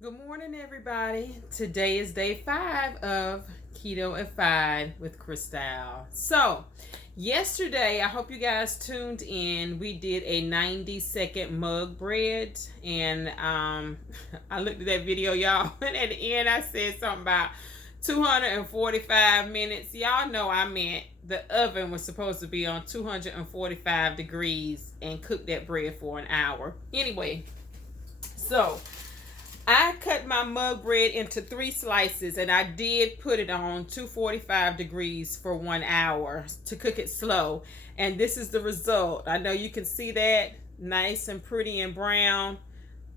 Good morning, everybody. Today is day 5 of Keto-ified with Cristal. So, yesterday, I hope you guys tuned in. We did a 90-second mug bread, and I looked at that video, y'all, and at the end, I said something about 245 minutes. Y'all know I meant the oven was supposed to be on 245 degrees and cook that bread for an hour. Anyway, so I cut my mug bread into 3 slices, and I did put it on 245 degrees for 1 hour to cook it slow. And this is the result. I know you can see that nice and pretty and brown.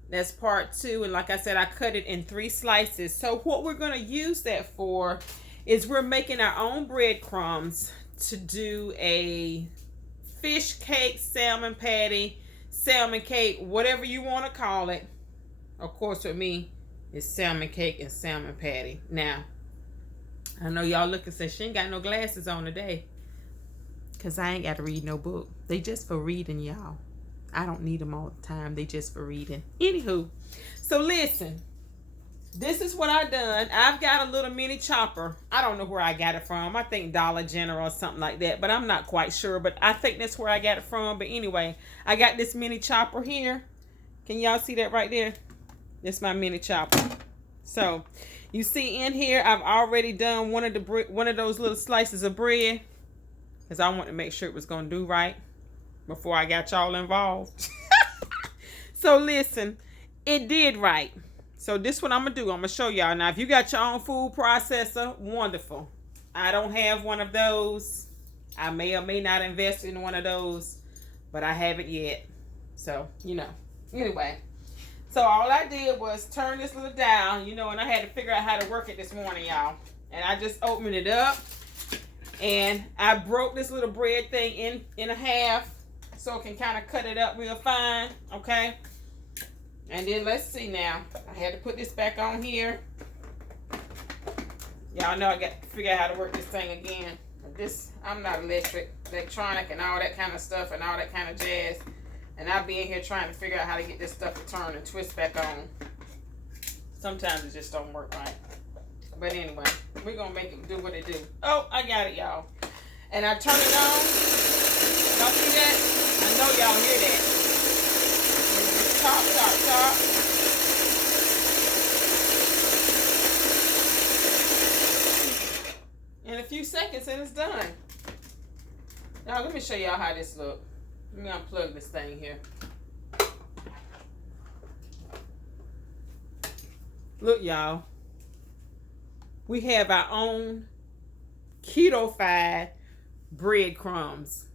That's part 2. And like I said, I cut it in 3 slices. So what we're going to use that for is we're making our own breadcrumbs to do a fish cake, salmon patty, salmon cake, whatever you want to call it. Of course, with me, it's salmon cake and salmon patty. Now, I know y'all look and say, she ain't got no glasses on today. Because I ain't got to read no book. They just for reading, y'all. I don't need them all the time. They just for reading. Anywho, so listen. This is what I done. I've got a little mini chopper. I don't know where I got it from. I think Dollar General or something like that. But I'm not quite sure. But I think that's where I got it from. But anyway, I got this mini chopper here. Can y'all see that right there? This is my mini chopper. So you see in here, I've already done one of those little slices of bread because I want to make sure it was gonna do right before I got y'all involved. So listen, it did right. So this what I'm gonna do. I'm gonna show y'all now. If you got your own food processor, wonderful. I don't have one of those. I may or may not invest in one of those, but I haven't yet. So anyway. So all I did was turn this little down, and I had to figure out how to work it this morning, y'all. And I just opened it up, and I broke this little bread thing in a half so it can kind of cut it up real fine, okay? And then let's see now. I had to put this back on here. Y'all know I got to figure out how to work this thing again. I'm not electronic and all that kind of stuff and all that kind of jazz. And I'll be in here trying to figure out how to get this stuff to turn and twist back on. Sometimes it just don't work right. But anyway, we're going to make it do what it do. Oh, I got it, y'all. And I turn it on. Y'all see that? I know y'all hear that. Top, top, top. In a few seconds and it's done. Now, let me show y'all how this looks. Let me unplug this thing here. Look, y'all. We have our own keto-ified breadcrumbs.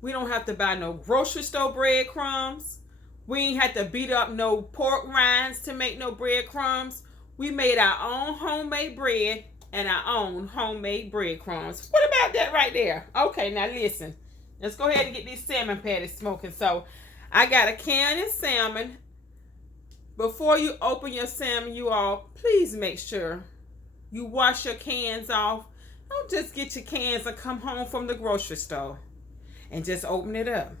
We don't have to buy no grocery store breadcrumbs. We ain't have to beat up no pork rinds to make no breadcrumbs. We made our own homemade bread and our own homemade breadcrumbs. What about that right there? Okay, now listen. Let's go ahead and get these salmon patties smoking. So I got a can of salmon. Before you open your salmon, you all, please make sure you wash your cans off. Don't just get your cans and come home from the grocery store and just open it up.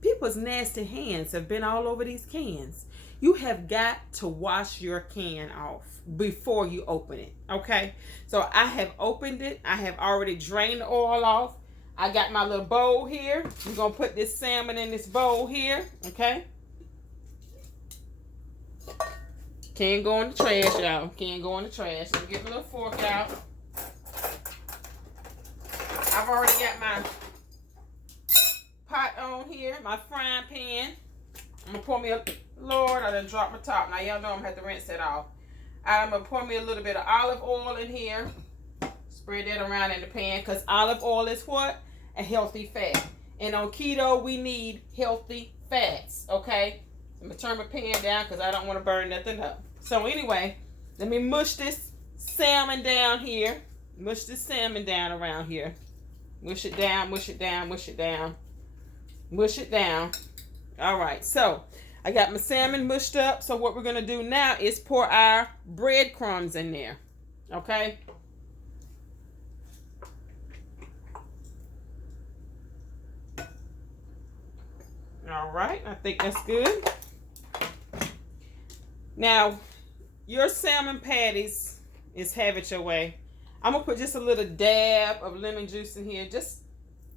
People's nasty hands have been all over these cans. You have got to wash your can off before you open it, okay? So I have opened it. I have already drained the oil off. I got my little bowl here. We're going to put this salmon in this bowl here, okay? Can't go in the trash, y'all. Can't go in the trash. So get my little fork out. I've already got my pot on here, my frying pan. I'm going to pour me Lord, I done dropped my top. Now, y'all know I'm going to have to rinse that off. I'm going to pour me a little bit of olive oil in here. Spread that around in the pan because olive oil is what? A healthy fat. And on keto, we need healthy fats, okay? I'm going to turn my pan down because I don't want to burn nothing up. So anyway, let me mush this salmon down here. Mush this salmon down around here. Mush it down, mush it down, mush it down. Mush it down. All right, so I got my salmon mushed up. So what we're going to do now is pour our breadcrumbs in there, okay? All right, I think that's good. Now, your salmon patties is have it your way. I'm gonna put just a little dab of lemon juice in here. Just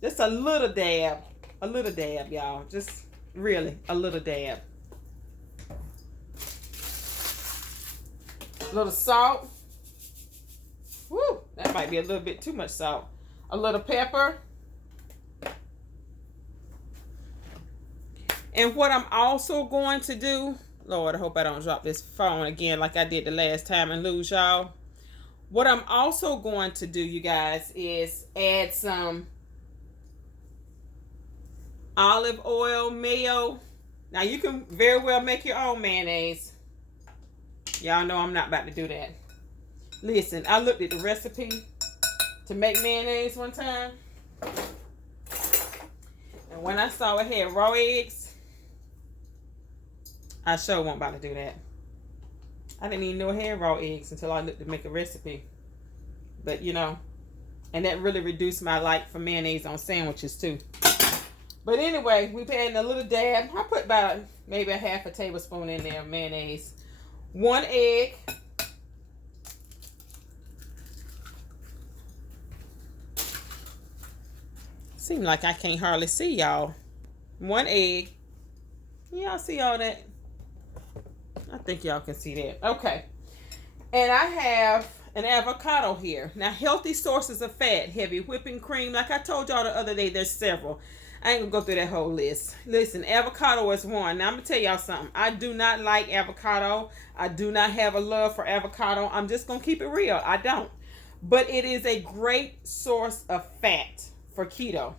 a little dab. A little dab, y'all. Just really a little dab. A little salt. Woo, that might be a little bit too much salt. A little pepper. And what I'm also going to do, Lord, I hope I don't drop this phone again like I did the last time and lose y'all. What I'm also going to do, you guys, is add some olive oil, mayo. Now, you can very well make your own mayonnaise. Y'all know I'm not about to do that. Listen, I looked at the recipe to make mayonnaise one time. And when I saw it had raw eggs, I sure wasn't about to do that. I didn't even know it had raw eggs until I looked to make a recipe. But, you know, and that really reduced my like for mayonnaise on sandwiches too. But anyway, we've added a little dab. I put about maybe a half a tablespoon in there of mayonnaise. 1 egg. Seems like I can't hardly see y'all. 1 egg. Y'all see all that? I think y'all can see that. Okay. And I have an avocado here. Now, healthy sources of fat, heavy whipping cream. Like I told y'all the other day, there's several. I ain't gonna go through that whole list. Listen, avocado is one. Now, I'm gonna tell y'all something. I do not like avocado. I do not have a love for avocado. I'm just gonna keep it real. I don't. But it is a great source of fat for keto.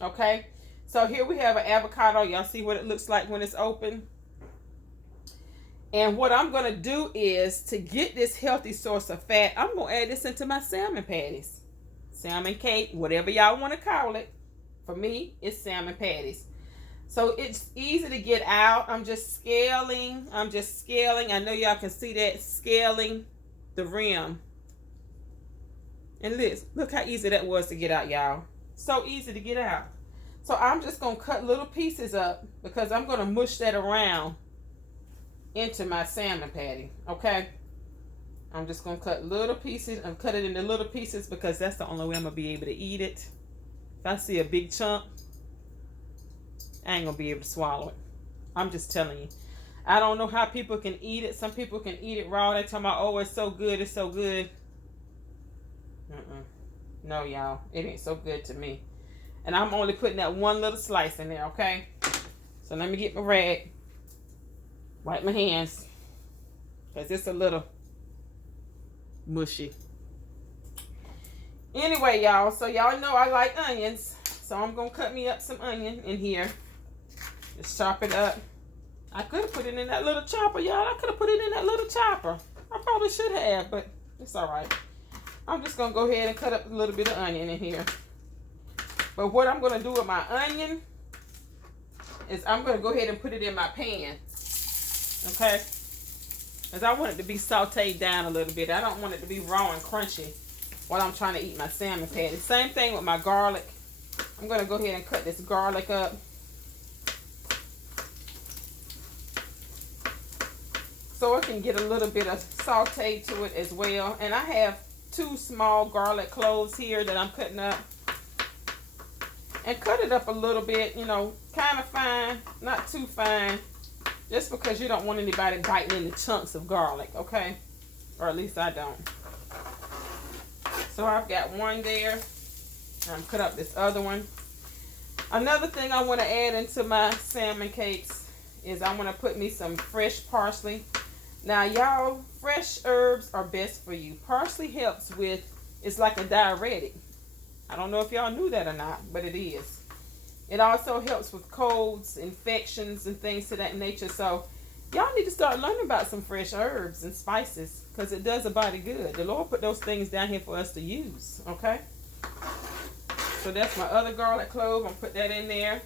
Okay? So here we have an avocado. Y'all see what it looks like when it's open? And what I'm going to do is, to get this healthy source of fat, I'm going to add this into my salmon patties. Salmon cake, whatever y'all want to call it. For me, it's salmon patties. So it's easy to get out. I'm just scaling. I know y'all can see that, scaling the rim. And look how easy that was to get out, y'all. So easy to get out. So I'm just going to cut little pieces up because I'm going to mush that around into my salmon patty. Okay, I'm just gonna cut little pieces and cut it into little pieces because that's the only way I'm gonna be able to eat it. If I see a big chunk, I ain't gonna be able to swallow it. I'm just telling you. I don't know how people can eat it. Some people can eat it raw. They talking about, oh, it's so good, it's so good. No, y'all, it ain't so good to me. And I'm only putting that one little slice in there. Okay, so let me get my rag. Wipe my hands because it's a little mushy. Anyway, y'all, so y'all know I like onions, so I'm gonna cut me up some onion in here. Just chop it up. I could have put it in that little chopper, y'all. I could have put it in that little chopper. I probably should have, but it's all right. I'm just gonna go ahead and cut up a little bit of onion in here. But what I'm gonna do with my onion is I'm gonna go ahead and put it in my pan. Okay, because I want it to be sauteed down a little bit. I don't want it to be raw and crunchy while I'm trying to eat my salmon patty. Same thing with my garlic. I'm going to go ahead and cut this garlic up. So it can get a little bit of saute to it as well. And I have 2 small garlic cloves here that I'm cutting up. And cut it up a little bit, you know, kind of fine, not too fine. Just because you don't want anybody biting into chunks of garlic, okay? Or at least I don't. So I've got one there. I'm cut up this other one. Another thing I want to add into my salmon cakes is I want to put me some fresh parsley. Now, y'all, fresh herbs are best for you. Parsley helps with, it's like a diuretic. I don't know if y'all knew that or not, but it is. It also helps with colds, infections, and things to that nature. So y'all need to start learning about some fresh herbs and spices because it does a body good. The Lord put those things down here for us to use, okay? So that's my other garlic clove. I'm going to put that in there.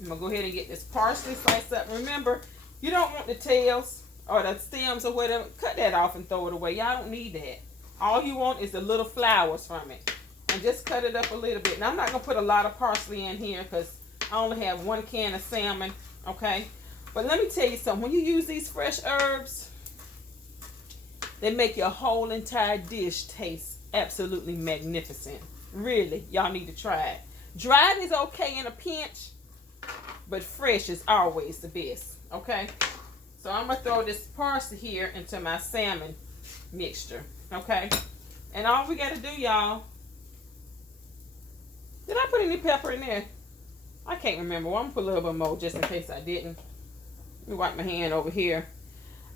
I'm going to go ahead and get this parsley sliced up. Remember, you don't want the tails or the stems or whatever. Cut that off and throw it away. Y'all don't need that. All you want is the little flowers from it. And just cut it up a little bit. Now, I'm not going to put a lot of parsley in here because I only have 1 can of salmon, okay? But let me tell you something. When you use these fresh herbs, They make your whole entire dish taste absolutely magnificent. Really, y'all need to try it. Dried is okay in a pinch, but fresh is always the best. Okay? So I'm going to throw this parsley here into my salmon mixture. Okay? And all we got to do, y'all, did I put any pepper in there? I can't remember. Well, I'm going to put a little bit more just in case I didn't. Let me wipe my hand over here.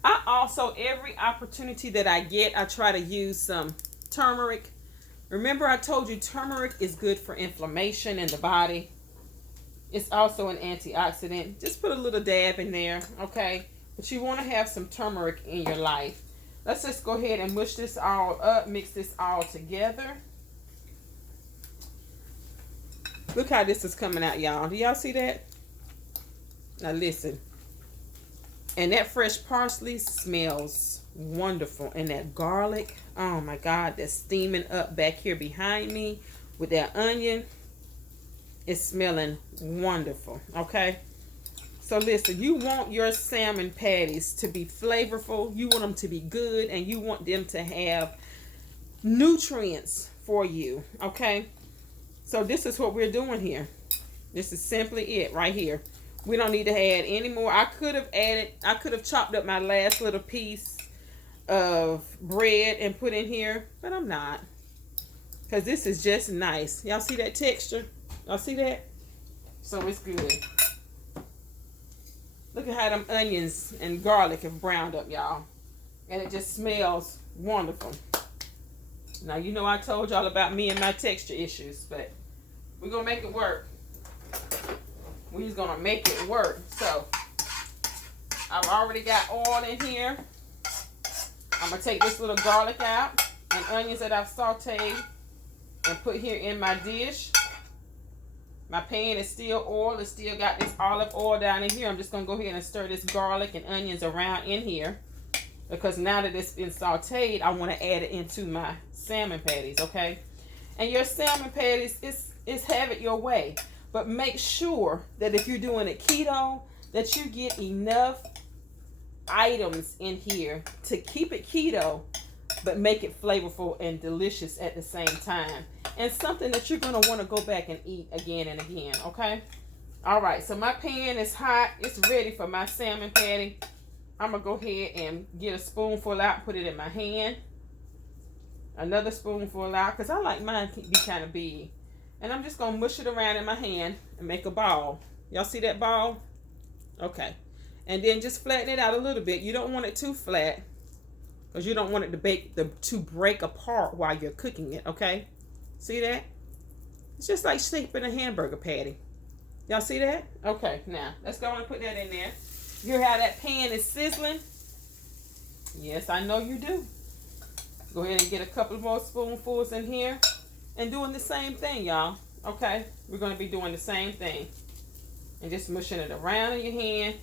I also, every opportunity that I get, I try to use some turmeric. Remember I told you turmeric is good for inflammation in the body. It's also an antioxidant. Just put a little dab in there, okay? But you want to have some turmeric in your life. Let's just go ahead and mush this all up, mix this all together. Look how this is coming out, y'all. Do y'all see that? Now listen. And that fresh parsley smells wonderful. And that garlic, oh my God, that's steaming up back here behind me with that onion. It's smelling wonderful, okay? So listen, you want your salmon patties to be flavorful. You want them to be good, and you want them to have nutrients for you, okay? So this is what we're doing here. This is simply it right here. We don't need to add any more. I could have chopped up my last little piece of bread and put in here, but I'm not. Because this is just nice. Y'all see that texture? Y'all see that? So it's good. Look at how them onions and garlic have browned up, y'all. And it just smells wonderful. Now, you know I told y'all about me and my texture issues, but we're going to make it work. We're just going to make it work. So, I've already got oil in here. I'm going to take this little garlic out and onions that I've sauteed and put here in my dish. My pan is still oil. It's still got this olive oil down in here. I'm just going to go ahead and stir this garlic and onions around in here. Because now that it's been sauteed, I want to add it into my salmon patties, okay? And your salmon patties, is have it your way. But make sure that if you're doing it keto, that you get enough items in here to keep it keto, but make it flavorful and delicious at the same time. And something that you're going to want to go back and eat again and again, okay? All right, so my pan is hot. It's ready for my salmon patty. I'm going to go ahead and get a spoonful out, put it in my hand. Another spoonful out, because I like mine to be kind of big. And I'm just going to mush it around in my hand and make a ball. Y'all see that ball? Okay. And then just flatten it out a little bit. You don't want it too flat, because you don't want it to break apart while you're cooking it, okay? See that? It's just like shaping a hamburger patty. Y'all see that? Okay, now let's go and put that in there. You hear how that pan is sizzling? Yes, I know you do. Go ahead and get a couple more spoonfuls in here. And doing the same thing, y'all. Okay? We're going to be doing the same thing. And just mushing it around in your hand.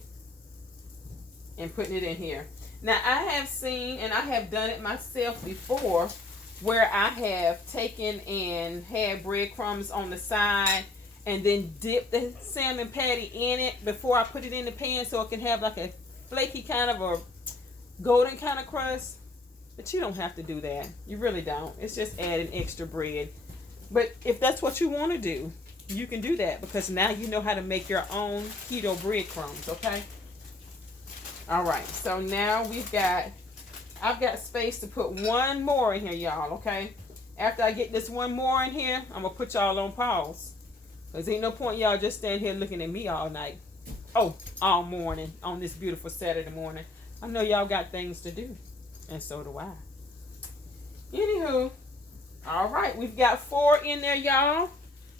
And putting it in here. Now, I have seen, and I have done it myself before, where I have taken and had breadcrumbs on the side and then dip the salmon patty in it before I put it in the pan so it can have like a flaky kind of or golden kind of crust. But you don't have to do that. You really don't. It's just adding extra bread. But if that's what you want to do, you can do that, because now you know how to make your own keto breadcrumbs, okay? All right, so now I've got space to put one more in here, y'all, okay? After I get this one more in here, I'm going to put y'all on pause. Because ain't no point y'all just stand here looking at me all night. Oh, all morning on this beautiful Saturday morning. I know y'all got things to do. And so do I. Anywho, all right, we've got 4 in there, y'all.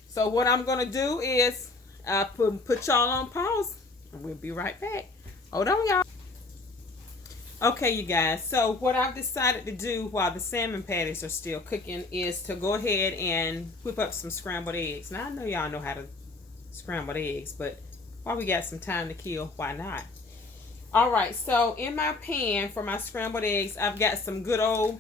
So what I'm going to do is I put y'all on pause. And we'll be right back. Hold on, y'all. Okay, you guys, so what I've decided to do while the salmon patties are still cooking is to go ahead and whip up some scrambled eggs. Now, I know y'all know how to scramble eggs, but while we got some time to kill, why not? All right, so in my pan for my scrambled eggs, I've got some good old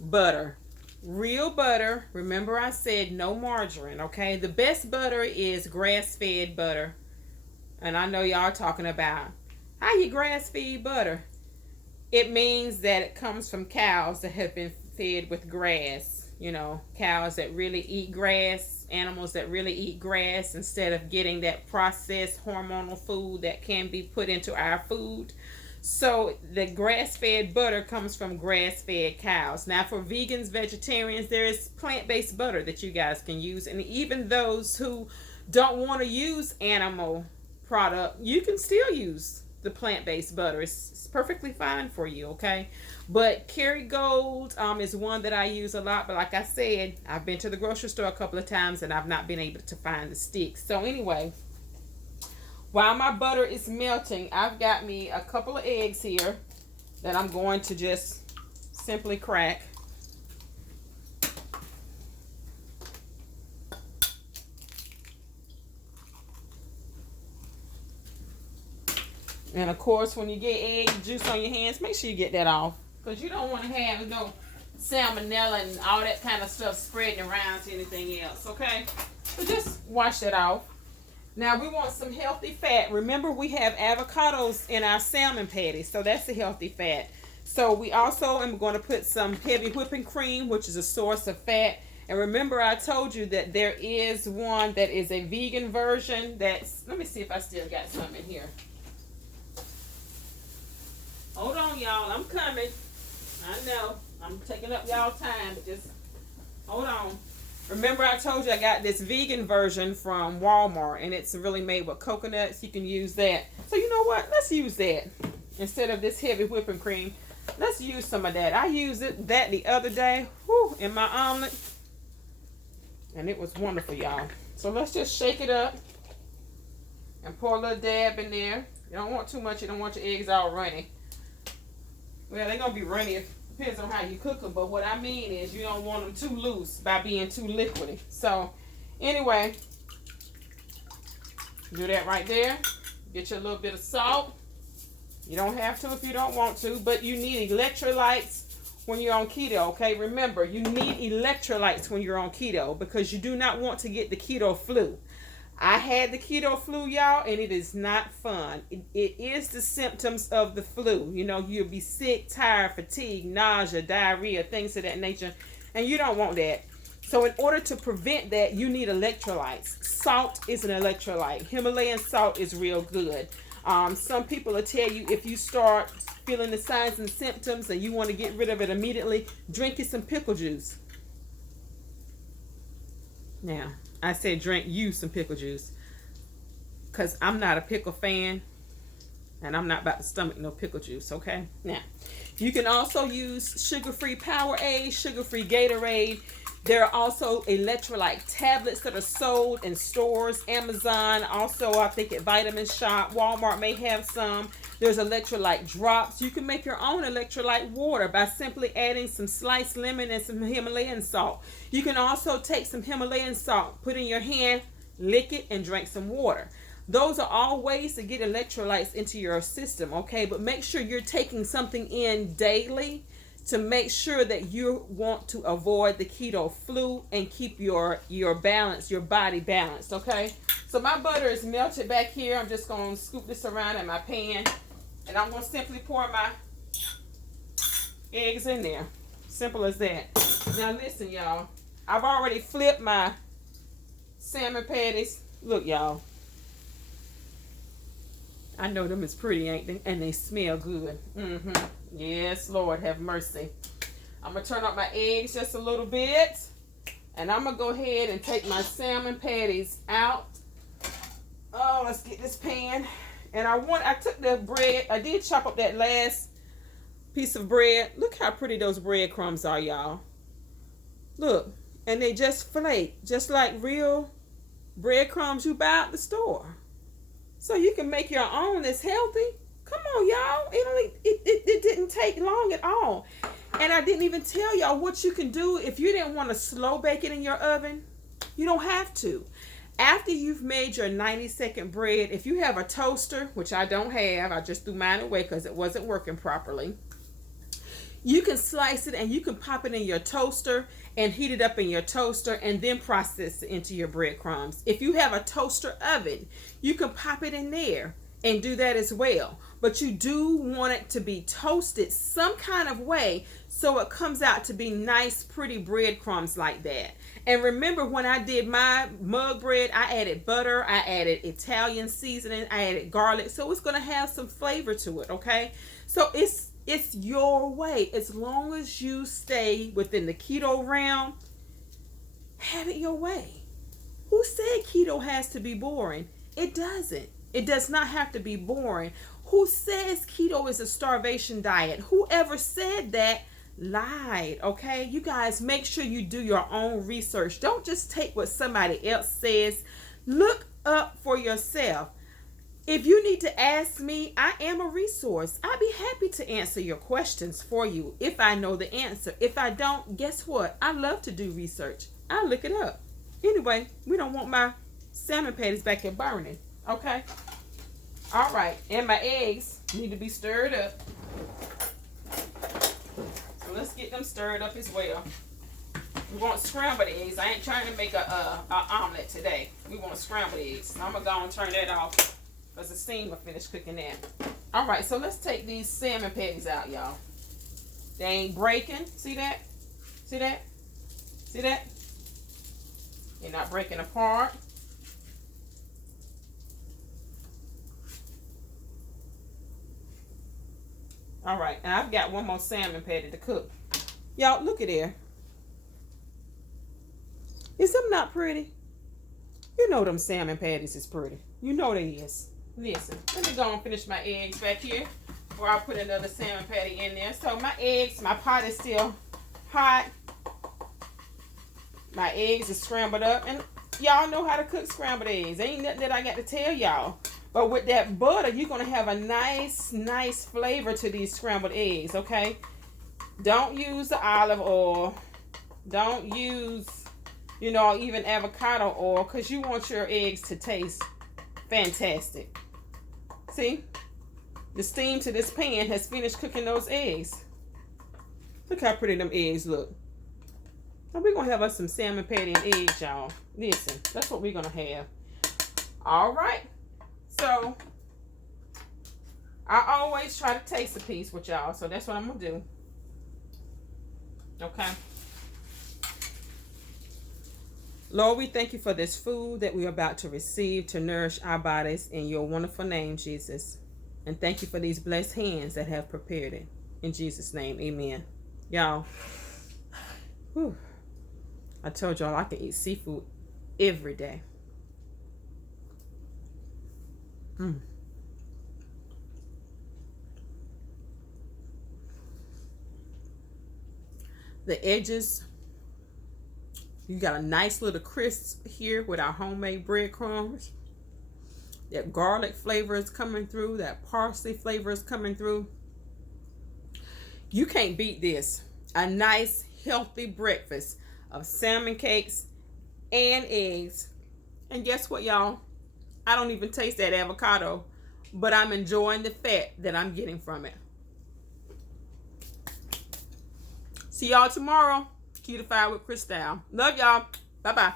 butter. Real butter. Remember I said no margarine, okay? The best butter is grass-fed butter. And I know y'all talking about, how you grass-fed butter? it means that it comes from cows that have been fed with grass. You know, cows that really eat grass, animals that really eat grass instead of getting that processed hormonal food that can be put into our food. So the grass-fed butter comes from grass-fed cows. Now for vegans, vegetarians, there is plant-based butter that you guys can use. And even those who don't want to use animal product, you can still use the plant-based butter. It's perfectly fine for you, okay? But Kerrygold is one that I use a lot. But like I said, I've been to the grocery store a couple of times and I've not been able to find the sticks. So anyway, while my butter is melting, I've got me a couple of eggs here that I'm going to just simply crack. And of course, when you get egg juice on your hands, make sure you get that off, because you don't want to have no salmonella and all that kind of stuff spreading around to anything else, okay? So just wash that off. Now we want some healthy fat. Remember, we have avocados in our salmon patties, so that's a healthy fat. So we also am going to put some heavy whipping cream, which is a source of fat. And remember, I told you that there is one that is a vegan version. That's, let me see if I still got some in here. Hold on, y'all. I'm coming. I know I'm taking up y'all time, but just hold on. Remember, I told you I got this vegan version from Walmart, and it's really made with coconuts. You can use that. So you know what? Let's use that instead of this heavy whipping cream. Let's use some of that. I used that the other day, in my omelet, and it was wonderful, y'all. So let's just shake it up and pour a little dab in there. You don't want too much. You don't want your eggs all runny. Well, they're gonna be runny. Depends on how you cook them, but what I mean is you don't want them too loose by being too liquidy. So anyway, do that right there. Get you a little bit of salt. You don't have to if you don't want to, but you need electrolytes when you're on keto, okay? Remember, you need electrolytes when you're on keto, because you do not want to get the keto flu. I had the keto flu, y'all, and it is not fun. It is the symptoms of the flu. You know, you'll be sick, tired, fatigue, nausea, diarrhea, things of that nature, and you don't want that. So in order to prevent that, you need electrolytes. Salt is an electrolyte. Himalayan salt is real good. Some people will tell you, if you start feeling the signs and symptoms and you want to get rid of it immediately, drink you some pickle juice. Now, I said drink you some pickle juice, because I'm not a pickle fan, and I'm not about to stomach no pickle juice, okay? Now, you can also use sugar-free Powerade, sugar-free Gatorade. There are also electrolyte tablets that are sold in stores, Amazon, also I think at Vitamin Shop, Walmart may have some. There's electrolyte drops. You can make your own electrolyte water by simply adding some sliced lemon and some Himalayan salt. You can also take some Himalayan salt, put in your hand, lick it, and drink some water. Those are all ways to get electrolytes into your system, okay? But make sure you're taking something in daily to make sure that you want to avoid the keto flu and keep your balance, your body balanced, okay? So my butter is melted back here. I'm just going to scoop this around in my pan, and I'm going to simply pour my eggs in there. Simple as that. Now listen, y'all. I've already flipped my salmon patties. Look, y'all. I know them is pretty, ain't they? And they smell good. Yes, Lord, have mercy. I'm going to turn up my eggs just a little bit. And I'm going to go ahead and take my salmon patties out. Oh, let's get this pan. And I took the bread. I did chop up that last piece of bread. Look how pretty those breadcrumbs are, y'all. Look. And they just flake. Just like real breadcrumbs you buy at the store. So you can make your own that's healthy. Come on, y'all. It didn't take long at all. And I didn't even tell y'all what you can do if you didn't want to slow bake it in your oven. You don't have to. After you've made your 90-second bread, if you have a toaster, which I don't have, I just threw mine away because it wasn't working properly. You can slice it and you can pop it in your toaster and heat it up in your toaster and then process it into your breadcrumbs. If you have a toaster oven, you can pop it in there and do that as well. but you do want it to be toasted some kind of way so it comes out to be nice, pretty breadcrumbs like that. And remember, when I did my mug bread, I added butter, I added Italian seasoning, I added garlic, so it's going to have some flavor to it, okay? So it's your way. As long as you stay within the keto realm, have it your way. Who said keto has to be boring? It doesn't. It does not have to be boring. Who says keto is a starvation diet? Whoever said that lied, okay? You guys, make sure you do your own research. Don't just take what somebody else says. Look up for yourself. If you need to ask me, I am a resource. I'd be happy to answer your questions for you if I know the answer. If I don't, guess what? I love to do research. I'll look it up. Anyway, we don't want my salmon patties back here burning, okay? All right, and my eggs need to be stirred up. So let's get them stirred up as well. We want scrambled eggs. I ain't trying to make a omelet today. We want scrambled eggs. I'm going to go and turn that off because the steam will finish cooking that. All right, so let's take these salmon patties out, y'all. They ain't breaking. See that? See that? See that? They're not breaking apart. All right, and I've got one more salmon patty to cook. Y'all, look at there. Is them not pretty? You know them salmon patties is pretty. You know they is. Listen, let me go and finish my eggs back here before I put another salmon patty in there. So my eggs, my pot is still hot. My eggs are scrambled up. And y'all know how to cook scrambled eggs. Ain't nothing that I got to tell y'all. But with that butter, you're going to have a nice flavor to these scrambled eggs, okay? Don't use the olive oil. Don't use, you know, even avocado oil, because you want your eggs to taste fantastic. See? The steam to this pan has finished cooking those eggs. Look how pretty them eggs look. Now we're going to have us some salmon patty and eggs, y'all. Listen, that's what we're going to have. All right. So, I always try to taste a piece with y'all. So, that's what I'm going to do. Okay. Lord, we thank you for this food that we're about to receive to nourish our bodies in your wonderful name, Jesus. And thank you for these blessed hands that have prepared it. In Jesus' name, amen. Y'all, whew, I told y'all I can eat seafood every day. The edges, you got a nice little crisp here with our homemade breadcrumbs. That garlic flavor is coming through. That parsley flavor is coming through. You can't beat this. A nice, healthy breakfast of salmon cakes and eggs. And guess what, y'all? I don't even taste that avocado, but I'm enjoying the fat that I'm getting from it. See y'all tomorrow. Keto-ified with Cristal. Love y'all. Bye-bye.